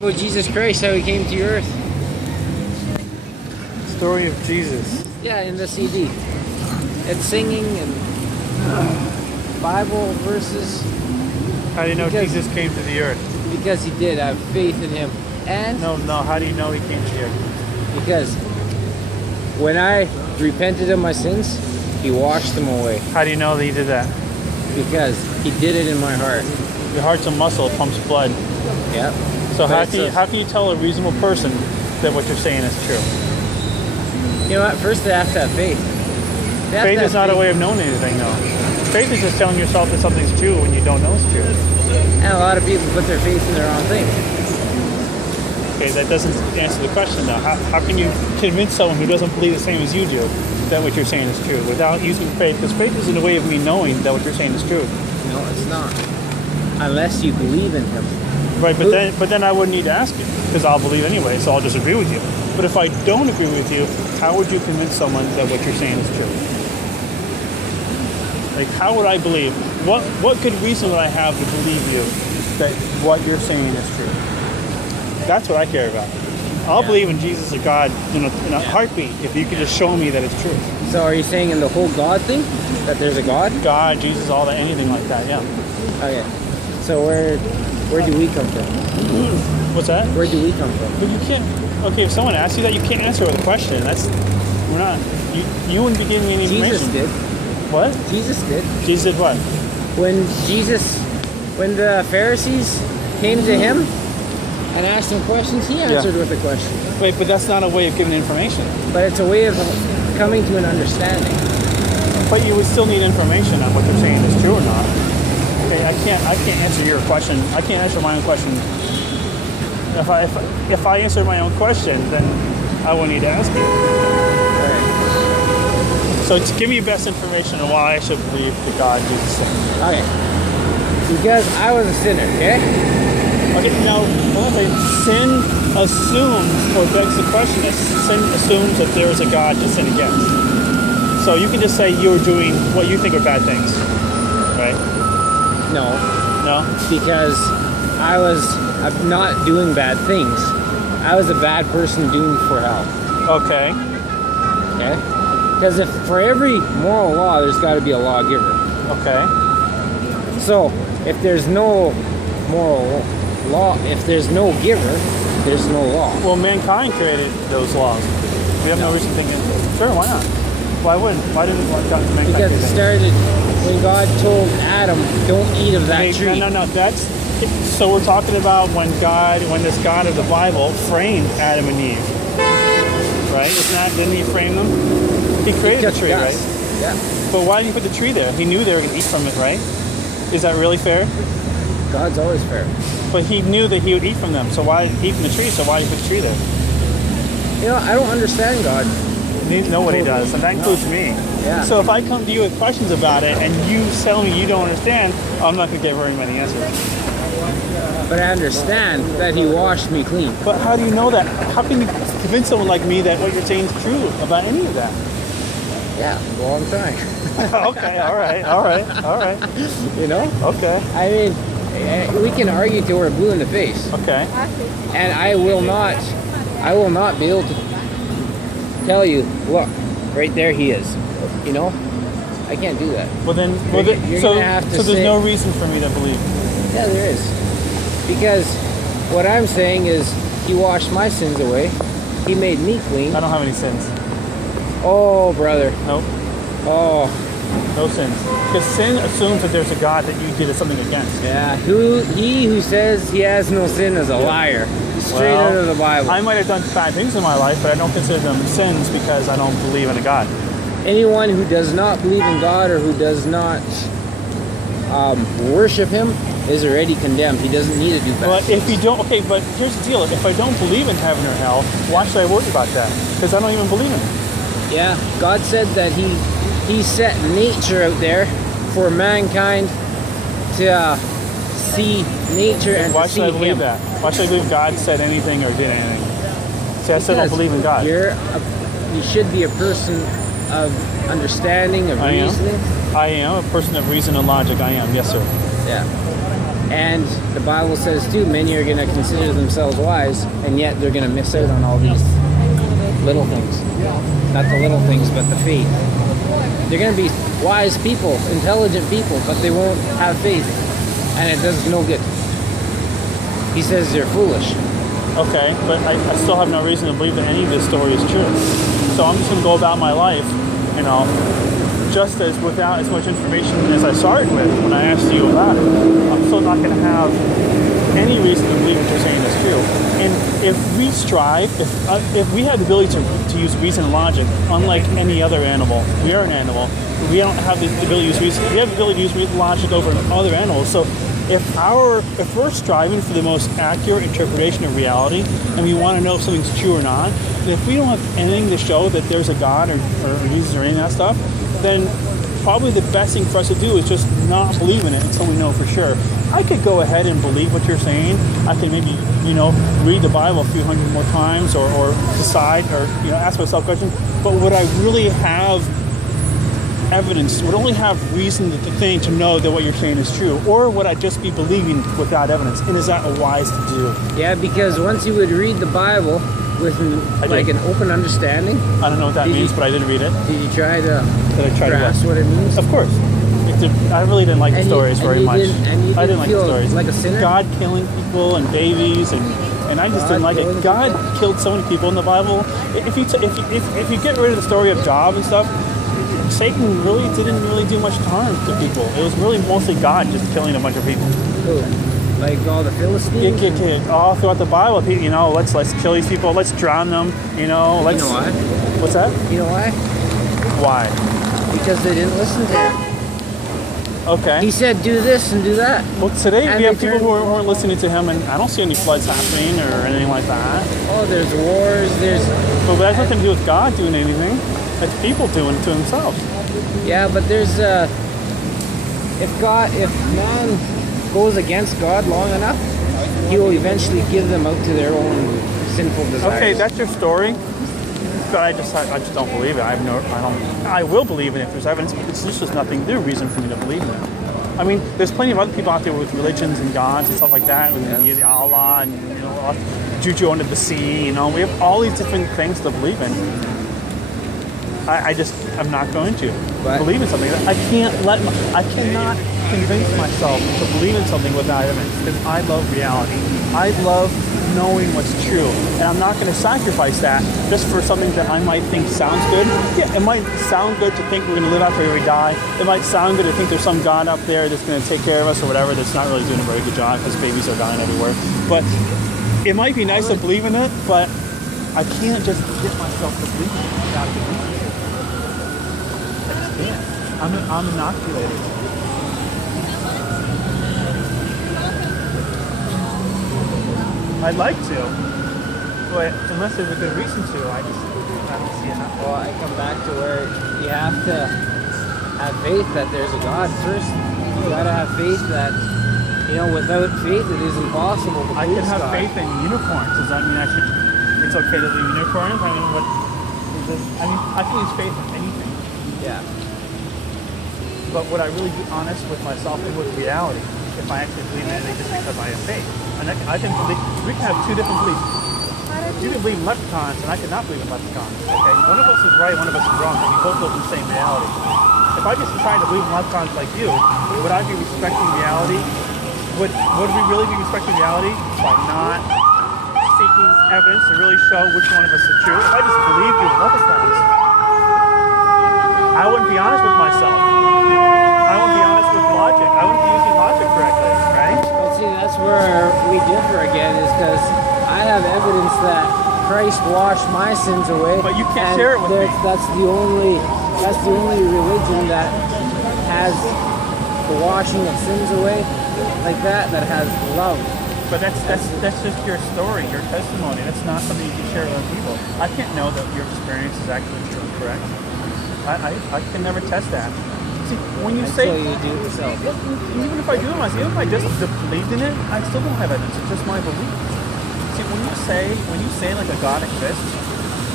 About Jesus Christ, how he came to earth. Story of Jesus. Yeah, in the CD. It's singing and Bible verses. How do you know Jesus came to the earth? Because he did. I have faith in him. And No, how do you know he came to the earth? because when I repented of my sins, he washed them away. How do you know that he did that? Because he did it in my heart. Your heart's a muscle, it pumps blood. Yep. So But how can you tell a reasonable person that what you're saying is true? You know what? First they have to have faith. Faith is not a way of knowing anything, though. Faith is just telling yourself that something's true when you don't know it's true. And a lot of people put their faith in the wrong thing. Okay, that doesn't answer the question, though. How can you convince someone who doesn't believe the same as you do that what you're saying is true without using faith? Because faith isn't a way of me knowing that what you're saying is true. No, it's not. Unless you believe in him. Right, but then I wouldn't need to ask you because I'll believe anyway, so I'll just agree with you. But if I don't agree with you, how would you convince someone that what you're saying is true? Like, how would I believe? What good reason would I have to believe you that what you're saying is true? That's what I care about. I'll believe in Jesus as God in a heartbeat if you could just show me that it's true. So are you saying in the whole God thing that there's a God? God, Jesus, all that, anything like that, yeah. Okay. So where do we come from? What's that? Where do we come from? But you can't. Okay, if someone asks you that, you can't answer with a question. We're not. You wouldn't be giving me any information. Jesus did. What? Jesus did. Jesus did what? When the Pharisees came to him and asked him questions, he answered with a question. Wait, but that's not a way of giving information. But it's a way of coming to an understanding. But you would still need information on what they're saying is true or not. Okay, I can't answer your question. I can't answer my own question. If I answer my own question, then I won't need to ask you. Right. So give me best information on why I should believe that God Jesus sin. Okay. Because I was a sinner, okay? Okay, now, sin assumes, or begs the question, that sin assumes that there is a God to sin against. So you can just say you're doing what you think are bad things, right? No. No? Because I'm not doing bad things. I was a bad person doomed for hell. Okay. Okay? Because if for every moral law, there's got to be a lawgiver. Okay. So, if there's no moral law, if there's no giver, there's no law. Well, mankind created those laws. We have no reason to think it. Sure, why not? Why wouldn't? Why didn't mankind? Because it started when God told Adam, "Don't eat of that tree." No. So we're talking about when this God of the Bible framed Adam and Eve, right? Didn't he frame them? He created the tree, right? Yeah. But why did he put the tree there? He knew they were going to eat from it, right? Is that really fair? God's always fair. But he knew that he would eat from them, so why eat from the tree? So why did he put the tree there? You know, I don't understand God. Nobody does, and that includes me. Yeah. So if I come to you with questions about it and you tell me you don't understand, I'm not going to get very many answers. But I understand that he washed me clean. But how do you know that? How can you convince someone like me that what you're saying is true about any of that? Yeah, long time. Okay, all right. You know? Okay. I mean, we can argue till we're blue in the face. Okay. And I will not be able to tell you, look, right there he is. You know? I can't do that. Well then, you're gonna have to so there's say, no reason for me to believe. Yeah, there is. Because what I'm saying is he washed my sins away. He made me clean. I don't have any sins. Oh, brother. Nope. Oh. No sins. Because sin assumes that there's a God that you did something against. Yeah. He who says he has no sin is a liar. Straight out of the Bible. I might have done bad things in my life, but I don't consider them sins because I don't believe in a God. Anyone who does not believe in God or who does not worship him is already condemned. He doesn't need to do bad But things. if you don't, okay, but here's the deal. If I don't believe in heaven or hell, why should I worry about that? Because I don't even believe in it. Yeah, God said that he set nature out there for mankind to see nature and Why to should I see believe him. that? Why should I believe God said anything or did anything? See, I still don't believe in God. You should be a person of understanding, of reasoning. I am a person of reason and logic. I am, yes, sir. Yeah. And the Bible says too, many are going to consider themselves wise, and yet they're going to miss out on all these little things. Not the little things, but the faith. They're going to be wise people, intelligent people, but they won't have faith, and it does no good. He says they're foolish. Okay, but I still have no reason to believe that any of this story is true. So I'm just going to go about my life, just as without as much information as I started with when I asked you about it. I'm still not going to have any reason to believe what you're saying is true. And if we strive, if we have the ability to use reason and logic, unlike any other animal, we are an animal. We don't have the ability to use reason. We have the ability to use reason and logic over other animals. So if we're striving for the most accurate interpretation of reality, and we want to know if something's true or not, and if we don't have anything to show that there's a God or Jesus or any of that stuff, then probably the best thing for us to do is just not believe in it until we know for sure. I could go ahead and believe what you're saying. I can maybe, read the Bible a few hundred more times or decide or, ask myself questions. But would I really have evidence, would only have reason to know that what you're saying is true? Or would I just be believing without evidence? And is that wise to do? Yeah, because once you would read the Bible with an open understanding. I don't know what that means, but I did read it. Did you try to grasp what it means? Of course. I really didn't like the stories very much. I didn't like the stories. Like a sinner? God killing people and babies and I just didn't like it. God killed so many people in the Bible. If you get rid of the story of Job and stuff, Satan really didn't do much harm to people. It was really mostly God just killing a bunch of people. Cool. Like all the Philistines? All throughout the Bible, let's kill these people, let's drown them, You know why? What's that? You know why? Why? Because they didn't listen to him. Okay. He said, do this and do that. Well, today we have people who aren't listening to him, and I don't see any floods happening or anything like that. Oh, there's wars, But that has nothing to do with God doing anything. That's people doing it to themselves. Yeah, but there's, if man goes against God long enough, he will eventually give them out to their own sinful desires. Okay, that's your story. But I just don't believe it. I will believe it if there's evidence, but there's just no reason for me to believe in it. I mean, there's plenty of other people out there with religions and gods and stuff like that, with Allah and juju under the sea. We have all these different things to believe in. I'm not going to believe in something. I cannot convince myself to believe in something without evidence, because I love reality. I love knowing what's true, and I'm not going to sacrifice that just for something that I might think sounds good. Yeah, it might sound good to think we're going to live after we die. It might sound good to think there's some God up there that's going to take care of us or whatever, that's not really doing a very good job because babies are dying everywhere. But it might be nice to believe in it, but I can't just get myself to believe in it without believing it. I just can't. I'm inoculated. I'd like to, but unless there's a good reason to, I don't see it. Well, I come back to where you have to have faith that there's a God first. You gotta have faith that, without faith it is impossible to I can have God. faith in unicorns. Does that mean it's okay to believe in unicorns? I can use faith in anything. Yeah. But would I really be honest with myself and with reality if I actually believe in anything just because I have faith? And I can believe, we can have two different beliefs. You can believe in leprechauns, and I cannot believe in leprechauns. Okay, one of us is right, one of us is wrong, and we both live in the same reality. If I just decided to believe in leprechauns like you, would I be respecting reality? Would we really be respecting reality by not seeking evidence to really show which one of us is true? If I just believed you in leprechauns, I wouldn't be honest with myself. I wouldn't be honest with logic. I wouldn't be using logic correctly, right? Well, see, that's where we differ again, is because I have evidence that Christ washed my sins away. But you can't share it with me. That's the only religion that has the washing of sins away like that has love. But that's just your story, your testimony. That's not something you can share with other people. I can't know that your experience is actually true and correct. I can never test that. See, when you say you do it yourself. Even if I do it myself, even if I just believed in it, I still don't have evidence. It's just my belief. See, when you say like a God exists,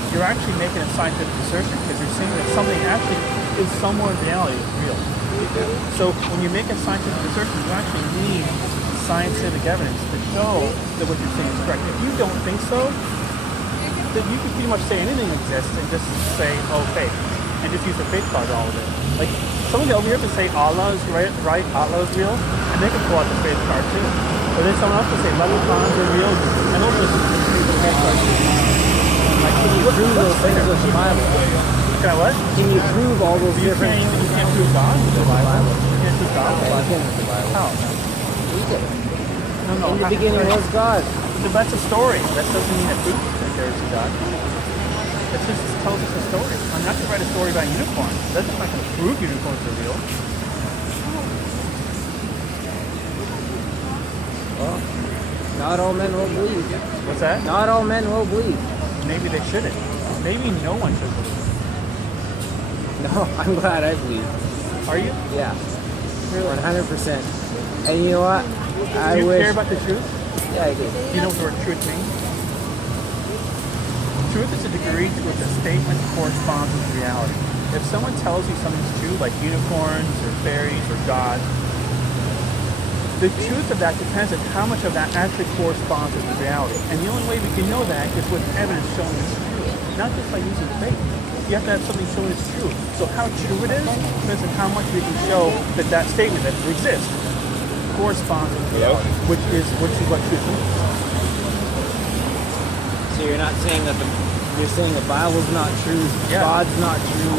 you're actually making a scientific assertion because you're saying that something actually is somewhere in reality is real. So when you make a scientific assertion, you actually need scientific evidence to show that what you're saying is correct. If you don't think so, then you can pretty much say anything exists and just say, oh, faith, and just use the faith card all of it. Like, someone over here can say Allah is right, Allah is real, and they can pull out the faith card too. Or then someone else can say leprechauns are real, and they'll just use the faith card too. Like, can you prove those things with the Bible? Can I what? Can you prove all those You different... can't prove God with the Bible. You can't prove God with the I Bible. can with the Bible. How? Read it. No. In the beginning was God. That's a story. That doesn't mean it proves that there is a God. It just tells us a story. I'm not going to write a story about unicorns. That's not going to prove unicorns are real. Well, not all men will believe. What's that? Not all men will believe. Maybe they shouldn't. Maybe no one should believe. No, I'm glad I believe. Are you? Yeah. 100%. And you know what? Do you care about the truth? Yeah, I do. You know what the word truth means? Truth is a degree to which a statement corresponds with reality. If someone tells you something's true, like unicorns or fairies or God, the truth of that depends on how much of that actually corresponds with reality. And the only way we can know that is with evidence showing it's true, not just by using faith. You have to have something showing it's true. So how true it is depends on how much we can show that that statement that it exists corresponds with reality, which is what truth means. So you're not saying that you're saying the Bible's not true, Yeah. God's not true.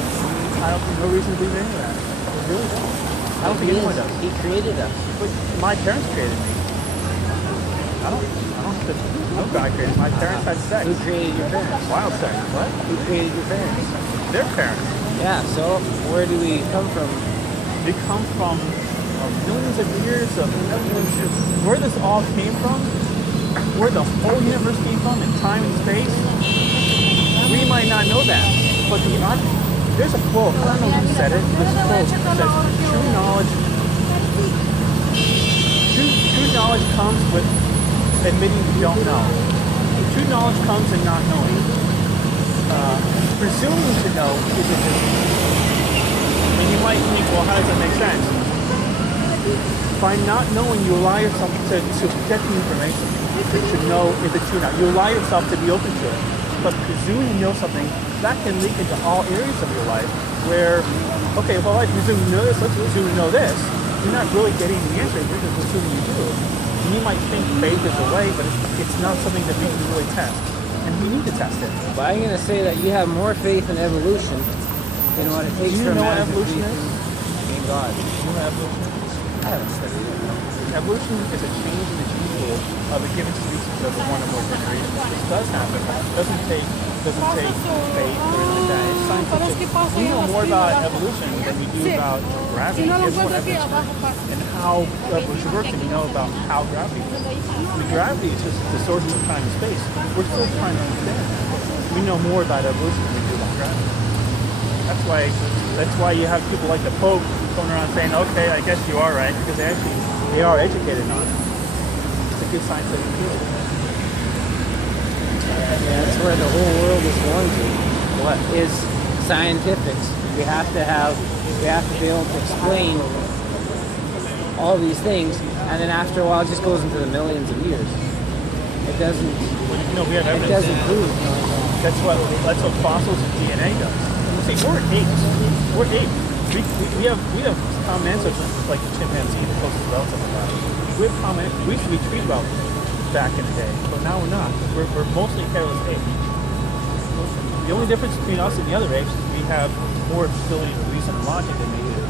I don't see no reason to believe any of that. I really don't. I don't think He anyone is. does. He created us. But my parents created me. I don't God created. My parents had sex. Who created your parents? Wild sex. What? Who created your parents? Their parents. Yeah, so where do we come from? They come from millions of years of evolution. Where this all came from, where the whole universe came from in time and space, we might not know that. But there's a quote, I don't know who said it, this quote says, true knowledge comes with admitting you don't know. True knowledge comes in not knowing. Presuming to know is a difference. And you might think, well, how does that make sense? By not knowing, you allow yourself to get the information, to know if it's true or not. You allow yourself to be open to it. But presuming you know something, that can leak into all areas of your life where, okay, well, I presume you know this, let's presume you know this. You're not really getting the answer, you're just assuming you do. And you might think faith is a way, but it's not something that we can really test. And we need to test it. But I'm going to say that you have more faith in evolution than what it takes Do you for know man what evolution to is? be in God. Do you know what evolution is? I haven't studied it. No. Evolution is a change in the gene pool of a given species over one or more generations. This does happen. It doesn't take faith or anything like that. It's scientific. We know more about evolution than we do about gravity. Here's what evidence and how evolution works, and we know about how gravity works. I mean, gravity is just the source of time and space. We're still trying to understand it. We know more about evolution than we do about gravity. That's why you have people like the Pope going around saying, okay, I guess you are right, because they are educated on it. It's a good scientific field. Yeah, that's where the whole world is going to. What is scientifics? We have to be able to explain all these things, and then after a while it just goes into the millions of years. It doesn't. No, we have evidence. It doesn't prove. That's what fossils and DNA does. See, we're apes. We're apes. We have common ancestors like the chimpanzee, the closest relative of that. We have common. We used to be treated well back in the day, but now we're not. We're mostly hairless apes. The only difference between us and the other apes is we have more ability to reason and logic than they do.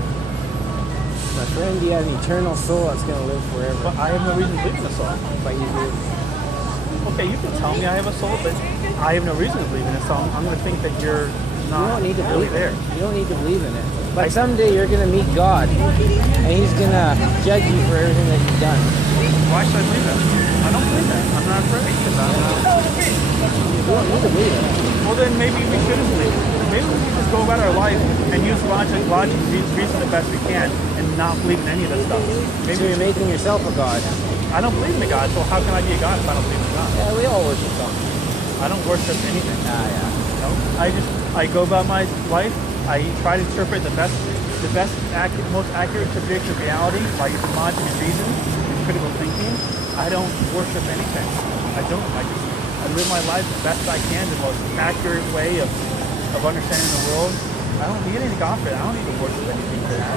My friend, you have an eternal soul that's going to live forever. But I have no reason to believe in a soul. But you do. Okay, you can tell me I have a soul, but I have no reason to believe in it, so I'm going to think that you're You not don't need to really believe there. You don't need to believe in it. But someday you're going to meet God, and He's going to judge you for everything that you've done. Why should I believe that? I don't believe that. I'm not afraid. Because You don't need to believe in it. well, then maybe we shouldn't believe it. Maybe we should just go about our life and use logic, reason the best we can, and not believe in any of this stuff. Maybe So you're making yourself a God. I don't believe in a God, so how can I be a God if I don't believe in God? Yeah, we all worship something. I don't worship anything. Yeah. No, I go about my life. I try to interpret the most accurate depiction of reality by using logic and reason. critical thinking, I don't worship anything. I don't. I live my life the best I can, the most accurate way of understanding the world. I don't need any God for that. I don't need to worship anything for that.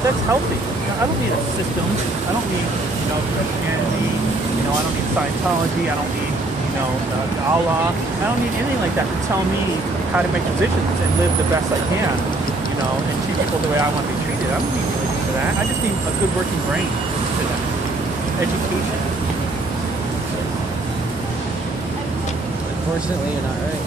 That's healthy. I don't need a system. I don't need, Christianity. I don't need Scientology. I don't need, Allah. I don't need anything like that to tell me how to make decisions and live the best I can, and treat people the way I want to be treated. I don't need religion for that. I just need a good working brain for that. Education. Unfortunately, you're not right.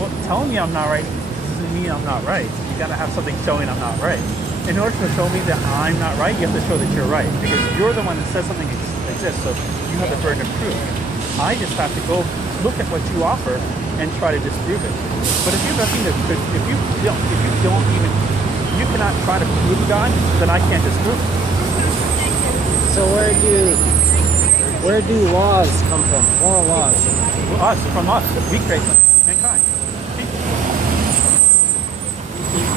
Well, telling me I'm not right doesn't mean I'm not right. You gotta have something showing I'm not right. In order to show me that I'm not right, you have to show that you're right. Because you're the one that says something exists, so you have the burden of proof. I just have to go look at what you offer and try to disprove it. But if you have nothing if you cannot try to prove God, then I can't disprove it. So where do laws come from? Moral laws? From us. We create them. Mankind.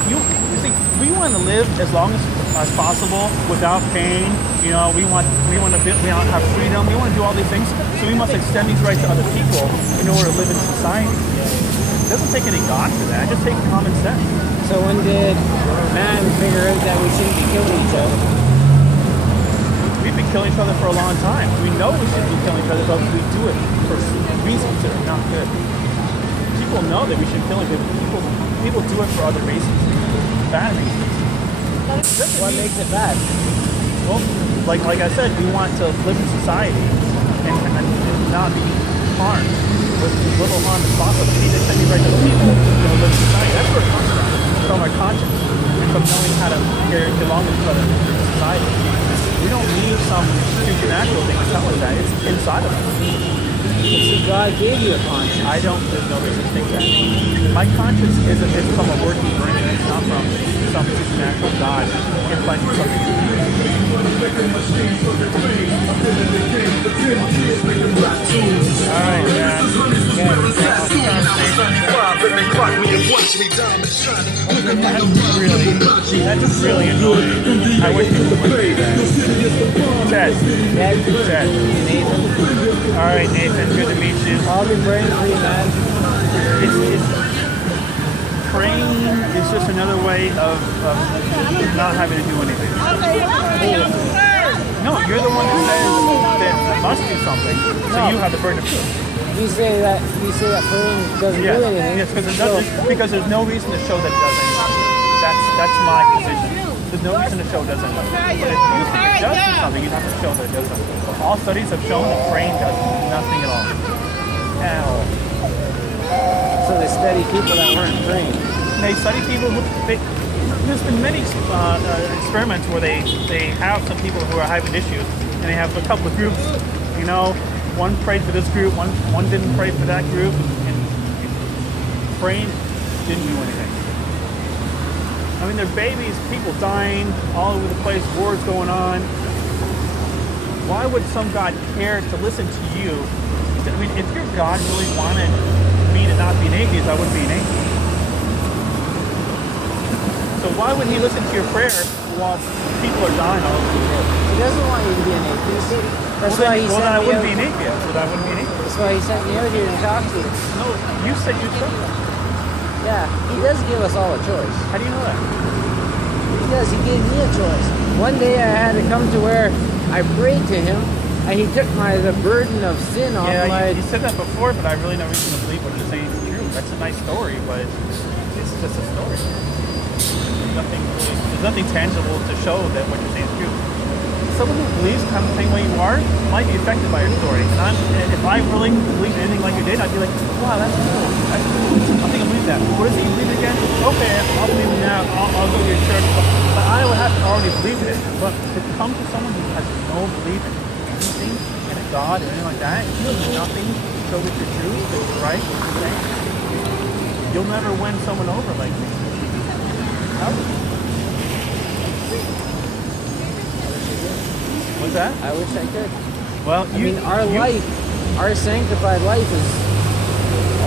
You see, we want to live as long as possible without pain. We want to have freedom. We want to do all these things. So we must extend these rights to other people in order to live in society. It doesn't take any God for that. It just takes common sense. So when did man figure out that we shouldn't be killing each other? We've been killing each other for a long time. We know we shouldn't be killing each other, but we do it for reasons that are not good. People know that we should kill each other. People do it for other reasons, bad reasons. What makes it bad? Well, like I said, we want to live in society and not be harmed with as little harm as possible. We need to send these rights to the people to live in society. That's where it comes from our conscience and from knowing how to get along with each other in society. We don't need some supernatural thing to tell us that. It's inside of us. See, God gave you a conscience. There's no reason to think that. My conscience is from a working brain. It's not from some supernatural God implanting something to me. Alright, man. That's really annoying. I wish people would do that. Ted. Nathan. Alright, Nathan. Good to meet you. I'll be praying for you, man. Praying is just another way of not having to do anything. No, you're the one that says that I must do something, so you have the burden of proof. You say that praying doesn't do anything. Yes, because there's no reason to show that it does anything. That's my position. There's no reason to show it doesn't. But if you think it does do something, you have to show that it doesn't. All studies have shown that praying does nothing at all. At all. So they study people that weren't praying. They study people there's been many experiments where they have some people who are having issues, and they have a couple of groups. One prayed for this group, one didn't pray for that group, and praying didn't do anything. I mean, they're babies, people dying all over the place, wars going on. Why would some God care to listen to you? I mean, if your God really wanted me to not be an atheist, I wouldn't be an atheist. So why would he listen to your prayer while people are dying all over the world? He doesn't want you to be an atheist. That's why he sent I me wouldn't out. be an atheist. That's why he sent me out here to talk to you. No, you said you said that. Yeah, he does give us all a choice. How do you know that? Because he gave me a choice. One day I had to come to where I prayed to him, and he took the burden of sin off my... You said that before, but I really no reason to believe what you're saying is true. That's a nice story, but it's just a story. There's nothing tangible to show that what you're saying is true. Someone who believes kind of the same way you are might be affected by your story. And if I really believed anything like you did, I'd be like, wow, that's cool. I think I believe that. What does he believe again? Okay, I'll believe it now. I'll go to your church. But I would have to already believe in it. But to come to someone who has no belief in anything, in a God or anything like that, you have nothing to show that you're true, that you're right, what you're saying. You'll never win someone over like me. How? What's that? I wish I could. Well, our sanctified life is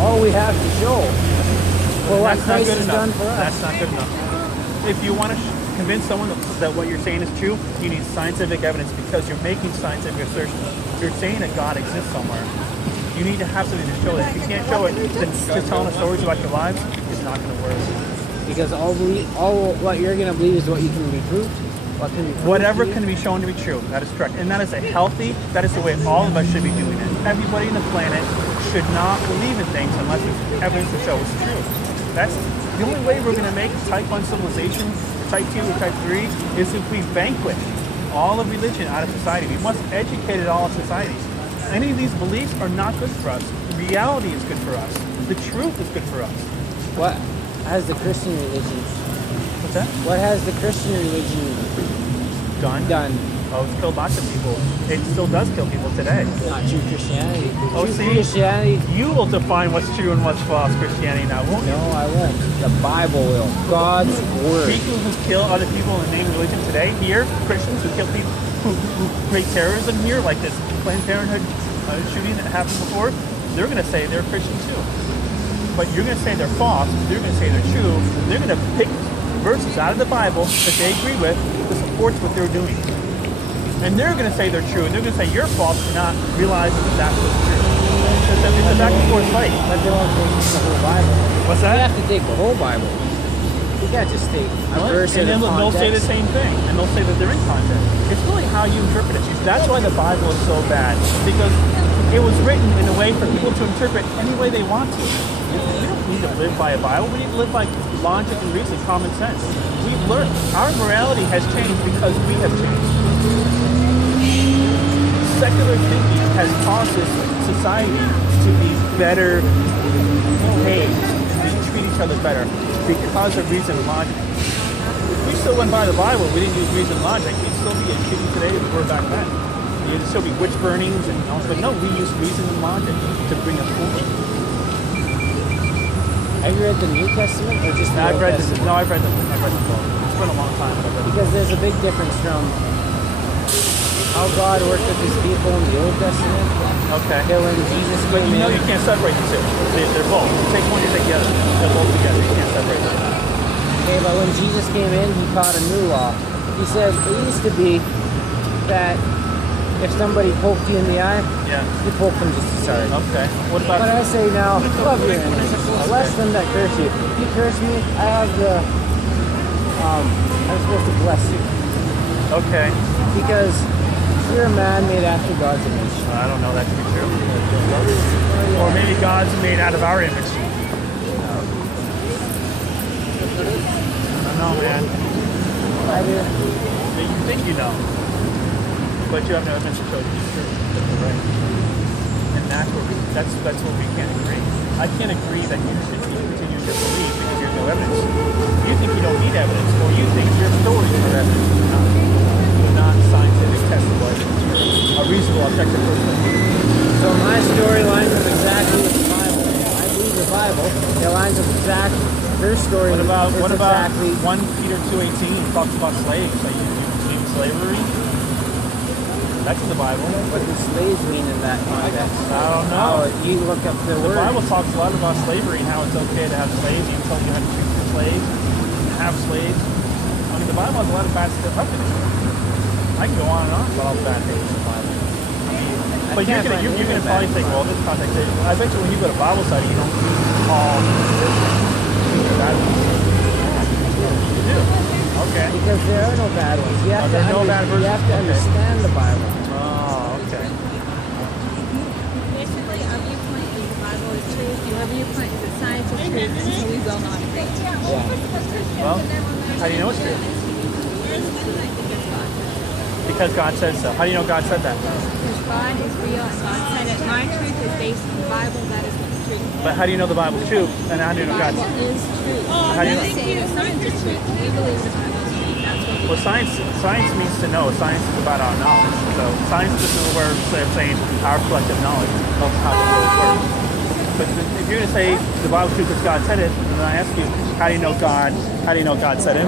all we have to show for what Christ has done for us. That's not good enough. If you want to convince someone that what you're saying is true, you need scientific evidence because you're making scientific assertions. You're saying that God exists somewhere. You need to have something to show it. If you can't show it, then just telling stories about your lives is not going to work. Because all what you're going to believe is what you can be proved. What can be proved. Whatever can be shown to be true. That is correct. And that is that is the way all of us should be doing it. Everybody on the planet should not believe in things unless there's evidence to show it's true. That's the only way we're going to make type 1 civilization, type 2 or type 3, is if we vanquish all of religion out of society. We must educate all of societies. Any of these beliefs are not good for us. Reality is good for us. The truth is good for us. What has the Christian religion? What's that? What has the Christian religion done? Oh, it's killed lots of people. It still does kill people today. Not true Christianity. Oh, True see? Christianity. You will define what's true and what's false Christianity now, won't you? No, I won't. The Bible will. God's word. People who kill other people in the name of religion today, here, Christians who kill people, who create terrorism here, like this Planned Parenthood shooting that happened before, they're going to say they're Christian too. But you're going to say they're false, they're going to say they're true, they're going to pick verses out of the Bible that they agree with that supports what they're doing. And they're going to say they're true, and they're going to say you're false for not realizing that that's what's true. It's a back and forth fight. But they won't take the whole Bible. What's that? You have to take the whole Bible. You can't just take a verse and then out of they'll say the context. same thing, and they'll say that they're in context. It's really how you interpret it. That's why the Bible is so bad, because it was written in a way for people to interpret any way they want to. We don't need to live by a Bible. We need to live by logic and reason, common sense. We've learned. Our morality has changed because we have changed. Secular thinking has caused this society to be better behaved, to treat each other better because of reason and logic. If we still went by the Bible, we didn't use reason and logic, we'd still be as shitty today as we were back then. There'd still be witch burnings, but no, we use reason and logic to bring us forward. Have you read the New Testament or just the Old Testament? I've read them both. It's been a long time. Because there's a big difference from how God worked with his people in the Old Testament. Okay. Till when Jesus But came you know in. you can't separate the two. They're both. You take one, you take the other. They're both together. You can't separate them. Okay, but when Jesus came in, he taught a new law. He said it used to be that if somebody poked you in the eye, you poke them just to start. Okay. What about? But I say now, love your enemies. Bless them that curse you. If you curse me, I have I'm supposed to bless you. Okay. Because you're a man made after God's image. I don't know that to be true. Or maybe God's made out of our image. I don't know, man. I do. You think you know, but you have no evidence to show that it's true. Right. And that's where we can't agree. I can't agree that you should continue to believe because you have no evidence. You think you don't need evidence, or you think your stories are evidence. Not scientific testable evidence. You're a reasonable, objective person. So my story lines up exactly with the Bible. I believe the Bible. It lines up exactly. Her story. What about exactly 1 Peter 2:18 talks about slaves? Like you believe in slavery? That's in the Bible. What does slaves mean in that context? I don't know. You look up the word. The Bible talks a lot about slavery and how it's okay to have slaves. Even tells you how to treat your slaves, have slaves. I mean, the Bible has a lot of bad stuff up in it. I can go on and on about all the bad things in the Bible. But you're gonna probably think, well, this context. I bet you when you go to Bible study, you don't read all bad ones. You do. Okay. Because there are no bad ones. You have There are no bad verses. You have to understand the Bible. Oh, okay. Basically, our viewpoint is the Bible is truth. Your viewpoint is that science is truth, and so we will not agree. Well, how do you know it's true? Because God said so. How do you know God said that? Because God is real, and God said it. My truth is based on the Bible. That is what's true. But how do you know the Bible's true? And how do you The know God's Bible is true. How do you We say that science is truth. We believe the Bible is true. That's what we Well, science means to know. Science is about our knowledge. So science, this is where they're saying our collective knowledge of how the world works. But if you're going to say the Bible's true because God said it, then I ask you, how do you know God? How do you know God said it?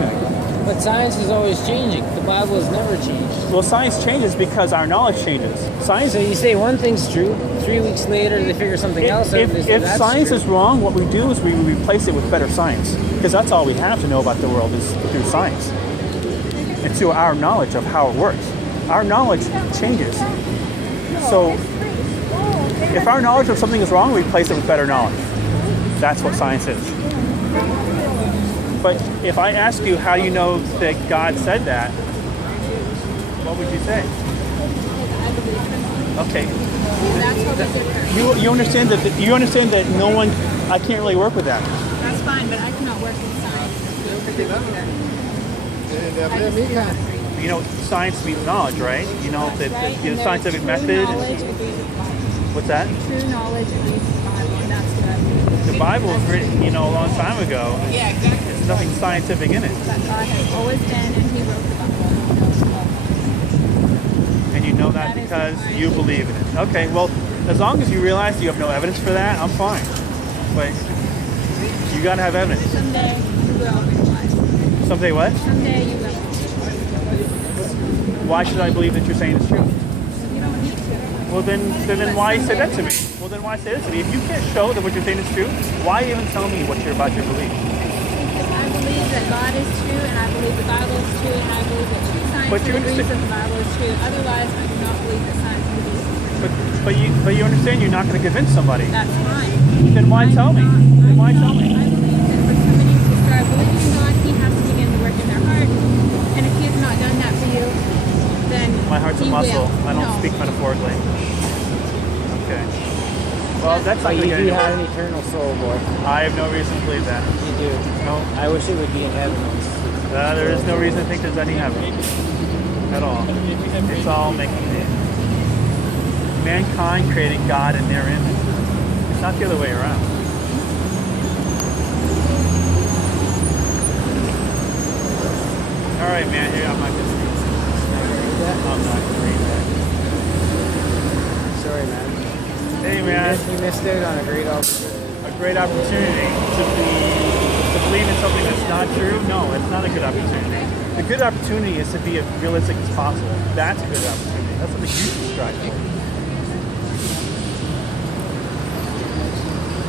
But science is always changing. The Bible has never changed. Well, science changes because our knowledge changes. Science. So you say one thing's true, 3 weeks later they figure something else out. If That's science true. is wrong, what we do is we replace it with better science. Because that's all we have to know about the world is through science. into our knowledge of how it works. Our knowledge changes. So if our knowledge of something is wrong, we replace it with better knowledge. That's what science is. But if I ask you how you know that God said that, what would you say? Okay. That's totally different. You understand that no one, I can't really work with that. That's fine, but I cannot work with science. You know, science means knowledge, right? You know, the scientific method. What's that? True knowledge agrees with the Bible, and that's what I believe. The Bible was written, a long time ago. Yeah, exactly. There's nothing scientific in it. That God has always been, and He wrote the Bible. And you know that because you believe in it. Okay, well, as long as you realize you have no evidence for that, I'm fine. But you gotta have evidence. Someday you will realize. Someday what? Someday you will. Why should I believe that you're saying it's true? You don't need to. Well, then why say that to me? Well, then why say that to me? If you can't show that what you're saying is true, why even tell me what you're about your belief? Because I believe that God is true, and I believe the Bible is true, and I believe that true science agrees that the Bible is true. Otherwise, I do not believe that science agrees. But you understand you're not going to convince somebody. That's fine. Then why tell me? Then why tell me? I believe that for somebody to start believing in God, He has to begin to work in their heart. And if He has not done that for you, then My heart's a He muscle. will. I don't No. speak metaphorically. Okay. Well, that's not But you going to do get have anywhere. an eternal soul, boy. I have no reason to believe that. You do. No. I wish it would be in heaven. There is no reason to think there's any heaven. At all. It's all making believe. Mankind created God in their image. It's not the other way around. All right, man. Here, I'm not going to read that. I'm not going to read that. Sorry, man. Hey, man. You missed out on a great opportunity. A great opportunity to believe in something that's not true? No, it's not a good opportunity. The good opportunity is to be as realistic as possible. That's a good opportunity. That's what you should strive for.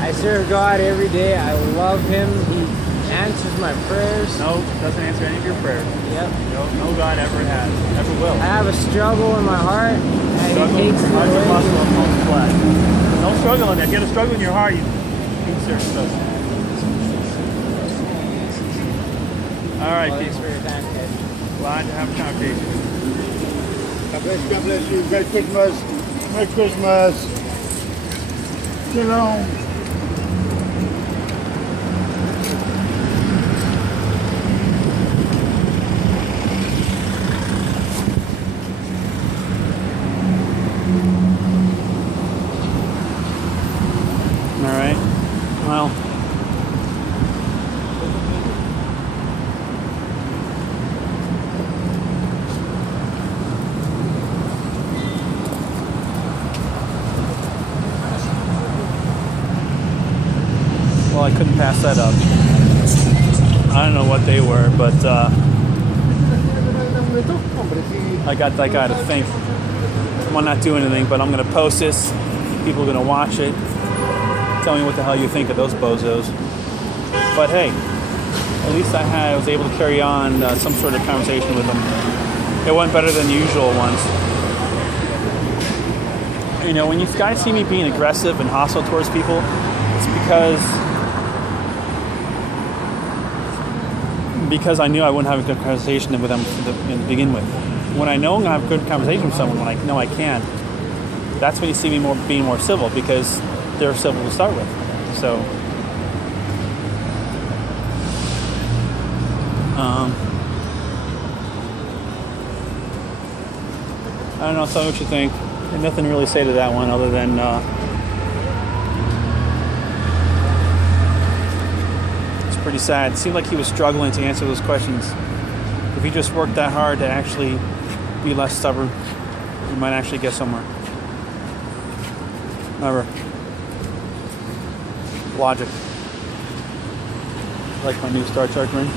I serve God every day. I love Him. He answers my prayers. No, doesn't answer any of your prayers. Yep. No God ever has, ever will. I have a struggle in my heart, and Struggle, He takes it heart's a muscle away. of most flesh. No struggle in there. If you had a struggle in your heart, you'd be certain stuff. All right, Thanks people. for your time, Ted. Glad to have a conversation. God bless you. Merry Christmas. Merry Christmas. Shalom. All right. Well. Well, I couldn't pass that up. I don't know what they were, but I got that guy to think. I'm not doing anything, but I'm going to post this. People are going to watch it. Tell me what the hell you think of those bozos. But hey, at least I was able to carry on some sort of conversation with them. It went better than the usual ones. You know, when you guys see me being aggressive and hostile towards people, it's because I knew I wouldn't have a good conversation with them to begin with. When I know I'm going to have a good conversation with someone, when I know I can, that's when you see me being more civil, because they're civil to start with. So, I don't know, tell me what you think. There's nothing to really say to that one other than it's pretty sad. It seemed like he was struggling to answer those questions. If he just worked that hard to actually be less stubborn, he might actually get somewhere. Remember, logic. Like my new Star Trek ring.